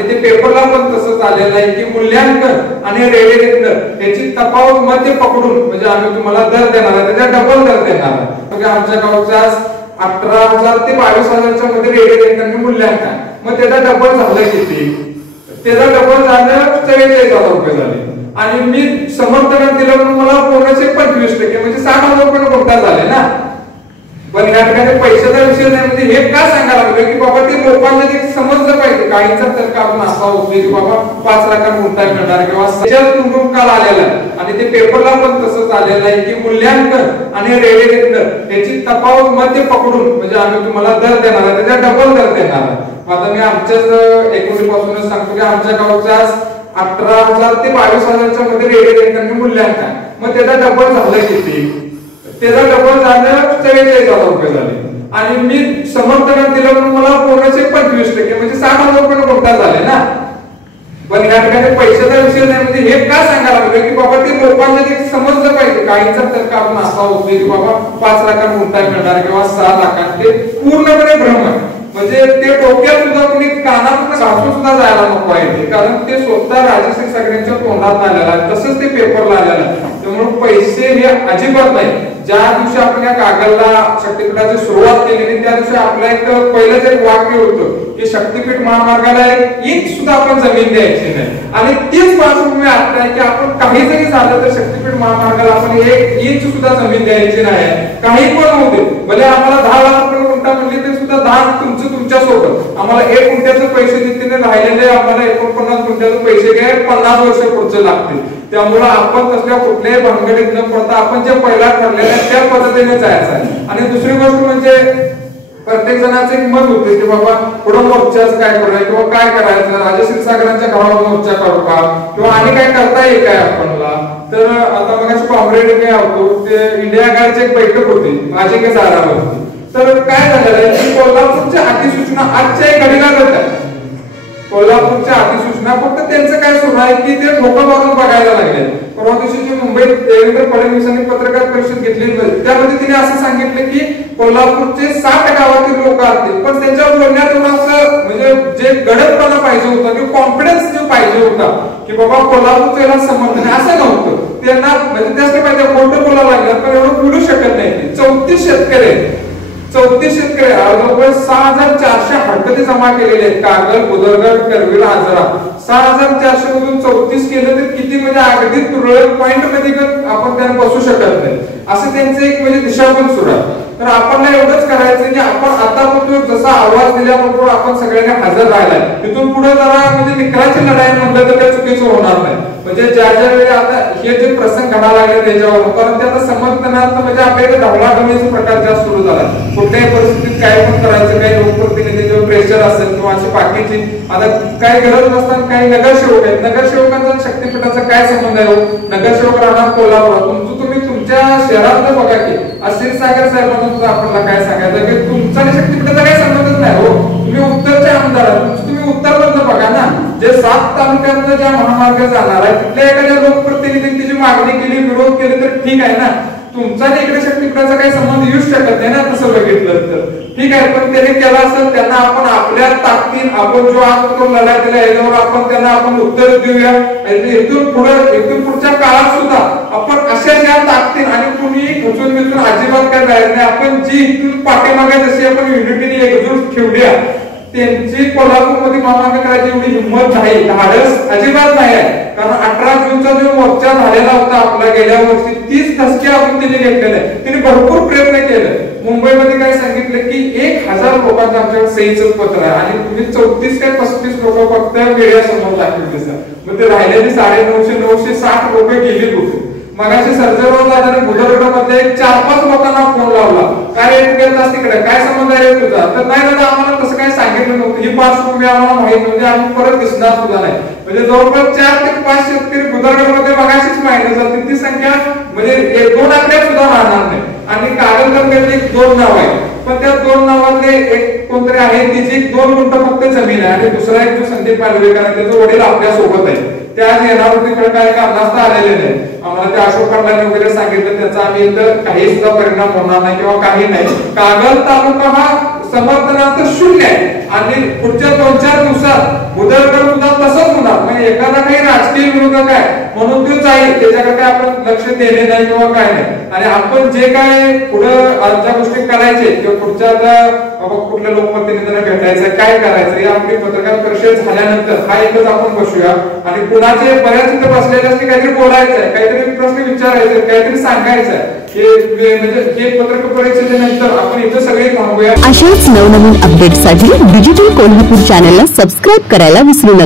आणि ते पेपरला पण तसंच आलेलं आहे की मूल्यांकन आणि रेडिएटर याची तफावत मध्ये पकडून म्हणजे आम्ही तुम्हाला दर देणार आहे, त्याचा डबल दर देणार आहे. म्हणजे आमच्या गावच्या 18,000 ते 22,000च्या मध्ये रेडिएटर मूल्यांकन, मग त्याचा डबल झालं किती? त्याचा डबल झालं 44,000 रुपये झाले. आणि मी समर्थन दिलं म्हणून मला बोनस 25% म्हणजे 60,000 रुपये कोणता झाले ना. पण या ठिकाणी पैशाचा विषय नाही. म्हणजे हे का सांगायला लागलं की बाबा ते लोकांना ते समजलं पाहिजे. काहींचा तर्क आपण असा होतो की बाबा 5 लाखांना गुंताय मिळणार किंवा त्याच्यात काल आलेला आहे. आणि ते पेपरला पण तसंच आलेलं आहे की मूल्यांकन आणि रेडिएटर याची तफावत मध्ये पकडून म्हणजे आम्ही तुम्हाला दर देणार आहे, त्याचा डबल दर देणार आहे. आता मी आमच्याच एकोणीपासूनच सांगतो की आमच्या गावच्या 18,000 ते 22,000च्या मध्ये रेडिएटर मूल्यांकन, मग त्याचा डबल झालं किती? त्याचा डबल झालं 44,000 रुपये झाले. आणि मी समर्थन दिलं म्हणून मला बोनस 25% म्हणजे 60,000 रुपये कोणता झाले ना. पण या ठिकाणी पैशाचा विषय नाही. म्हणजे हे का सांगायला लागलं की बाबा ते लोकांना ते समजलं पाहिजे. काहींचा तर्क आपण असा होतो की बाबा 5 लाखांना गुंताय मिळणार किंवा 6 लाखांना, ते पूर्णपणे भ्रम आहे. म्हणजे ते डोक्यात सुद्धा तुम्ही कानात घासून सुद्धा जायला नको आहे, कारण ते स्वतः राजश्री सगळ्यांच्या तोंडात आलेला आहे, तसंच ते पेपरला आलेलं आहे. त्यामुळे पैसे हे अजिबात नाही. ज्या दिवशी आपण या कागदला शक्तीपीठाची सुरुवात केली त्या दिवशी आपल्या एक पहिलंच एक वाक्य होतं की शक्तीपीठ महामार्गाला एक इंच सुद्धा आपण जमीन द्यायची नाही. आणि तीच पार्श्वभूमी आता आहे की आपण काही जरी झालं तर शक्तीपीठ महामार्गाला आपण एक इंच सुद्धा जमीन द्यायची नाही. काही पण होऊ दे, भले आम्हाला 10 लाख रुपये गुंठा म्हणले तरी सुद्धा 10 तुमच्या सोबत आम्हाला 1 गुंठ्याचे पैसे देते राहिलेले आम्हाला 49 गुंठ्याचे पैसे घ्या 50 वर्ष पुढचे लागतील. त्यामुळे आपण तसल्या कुठल्याही भानगडीत न पडता आपण जे पहिला ठरलेलं आहे त्या पद्धतीने जायचं आहे. आणि दुसरी गोष्ट म्हणजे प्रत्येक जणाचं एक मत होते की बाबा पुढे मोर्चाच काय करूया किंवा काय करायचं, राजश्री क्षीरसागरांच्या गावावर मोर्चा काढू का किंवा आणि काय करता येईल काय आपल्याला. तर आता मग कॉम्रेड काय होतो ते इंडिया आघाडीची एक बैठक होती माझे के सारावरती. तर काय झालेलं आहे की कोल्हापूरच्या अधिसूचना आजच्या घडीला जातात. कोल्हापूरच्या अधिसूचना फक्त त्यांचं काय सुरू आहे की ते लोक मारून बघायला लागले. परवा दिवशी मुंबईत देवेंद्र फडणवीसांनी पत्रकार परिषद घेतली त्यामध्ये तिने असं सांगितलं की कोल्हापूरचे 60 गावातील लोक असतील, पण त्यांच्या बोलण्यातून असं म्हणजे जे गडदपणा पाहिजे होता किंवा कॉन्फिडन्स जो पाहिजे होता की बाबा कोल्हापूरचं याला समर्थन असं नव्हतं. त्यांना म्हणजे त्यासाठी पाहिजे खोटं बोलायला लागलं पण एवढं बोलू शकत नाही. 34 शेतकरी 6,400 हरकती जमा केलेले आहेत. कागल, बुदरगड, करवीर, आजरा 6,400 मधून 34 केलं तर किती म्हणजे अगदी तुरळक पॉइंट मध्ये आपण त्यांना बसू शकत नाही. असं त्यांचं एक म्हणजे दिशाभूल सुरू आहे. तर आपल्याला एवढंच करायचं की आपण आता जसा आवाज दिल्याबरोबर आपण सगळ्यांनी हजर राहिलाय. तिथून पुढे जरा म्हणजे निकराची लढाई म्हणलं तर ते चुकीचं होणार नाही. म्हणजे ज्या वेळी आता हे जे प्रसंग घडायला लागले त्याच्यावर कारण ते आता समर्थनार्थ म्हणजे आपल्याकडे ढवळाढवळीचा प्रकार जास्त सुरू झाला. कुठल्याही परिस्थितीत काय पण करायचं, काही लोकप्रतिनिधींवर प्रेशर असेल किंवा अशी बाकीची आता काही गरज नसताना काही नगरसेवक आहेत. नगरसेवकांचा शक्तीपीठाचा काय संबंध आहे? नगरसेवक राहणार कोल्हापुरात, तुम्ही तुमच्या शहरात बघा की क्षीरसागर साहेबांना सुद्धा आपल्याला काय सांगायचं की तुमचा आणि शक्तीपीठाचा काही संबंधच नाही. हो तुम्ही उत्तरचे आमदार आहात, तुम्ही उत्तरमधलं बघा ना. जे 7 तालुक्यातनं ज्या महामार्ग जाणार आहे तिथल्या एखाद्या लोकप्रतिनिधींनी जी मागणी केली, विरोध केले तर ठीक आहे ना. तुमचा आणि इकडे शक्तीपीठाचा काही संबंध येऊ शकत नाही ना तसं बघितलं तर ठीक आहे. पण त्याने केला असेल त्यांना आपण आपल्या ताकदीन आपण जो आज तो लढा दिला याच्यावर आपण त्यांना आपण उत्तर देऊया. इथून पुढच्या काळात सुद्धा आपण अशा ज्या ताकदीन आणि कुणी खचून बिचून अजिबात काय जायचं नाही. आपण जी इथून पाठीमागे जशी आपण युनिटीने एकजूट ठेवूया त्यांची कोल्हापूरमध्ये महामार्ग करायची एवढी हिंमत नाही, धाडस अजिबात नाही आहे. कारण 18 जूनचा जो मोर्चा झालेला होता आपला गेल्या वर्षी 30 धसके आपण तिने घेतलेले. तिने भरपूर प्रयत्न केले. मुंबईमध्ये काय सांगितलं की 1,000 लोकांचं आमच्याकडे सहीचं पत्र आहे आणि तुम्ही 34 काय 35 लोक फक्त मीडिया समोर दाखवले सर. मग ते राहिलेली 950 960 लोक गेली होती. मगाशी सर्जेराव दादाने बुधवारमध्ये 4-5 लोकांना फोन लावला, काय रेट घेतलास तिकडे, काय संबंध आहे तुझा? तर नाही दादा आम्हाला तसं काही सांगितलं नव्हतं, ही पार्श्वभूमी आम्हाला माहित नव्हती, आम्ही परत दिसणार सुद्धा नाही. म्हणजे जवळपास 4 ते 5 शेतकरी बुधवारमध्ये मगाशीच माहिती झाली. ती संख्या म्हणजे 1-2 आकड्यात सुद्धा राहणार नाही. आणि कागल तालुक्यातले 2 नाव आहेत, पण त्या 2 नावातले एक कोणतरी आहे तिची 2 गुंठ फक्त जमीन आहे आणि दुसरा एक जो संदीप पालवेकर आहे त्याचे वडील आपल्या सोबत आहे. ते आज येणार होते पण काय कारणास्तव आलेले नाही. आम्हाला ते अशोक खंडाने वगैरे सांगितलं त्याचा आम्ही इथं काही सुद्धा परिणाम होणार नाही किंवा काही नाही. कागल तालुका हा समर्थनार्थ 0 आहे आणि पुढच्या 2-4 दिवसात बुधवार मग एखादा काही राजकीय विरोधक आहे म्हणून तो जाईल, त्याच्याकडे काय आपण लक्ष देणे नाही किंवा काय नाही. आणि आपण जे काय पुढं ज्या गोष्टी करायचे किंवा पुढच्या कुठल्या लोकप्रतिनिधींना भेटायचं, काय करायचं, हे आपली पत्रकार परिषद झाल्यानंतर हा एकच आपण बसूया आणि कुणाचे बऱ्याच इथं बसलेले असते काहीतरी बोलायचं आहे, काहीतरी प्रश्न विचारायचे, काहीतरी सांगायचं आहे. म्हणजे हे पत्रकार परिषदेनंतर आपण इथं सगळे थांबूया. अशाच नवनवीन अपडेटसाठी डिजिटल कोल्हापूर चॅनलला सबस्क्राईब करायला विसरू नका.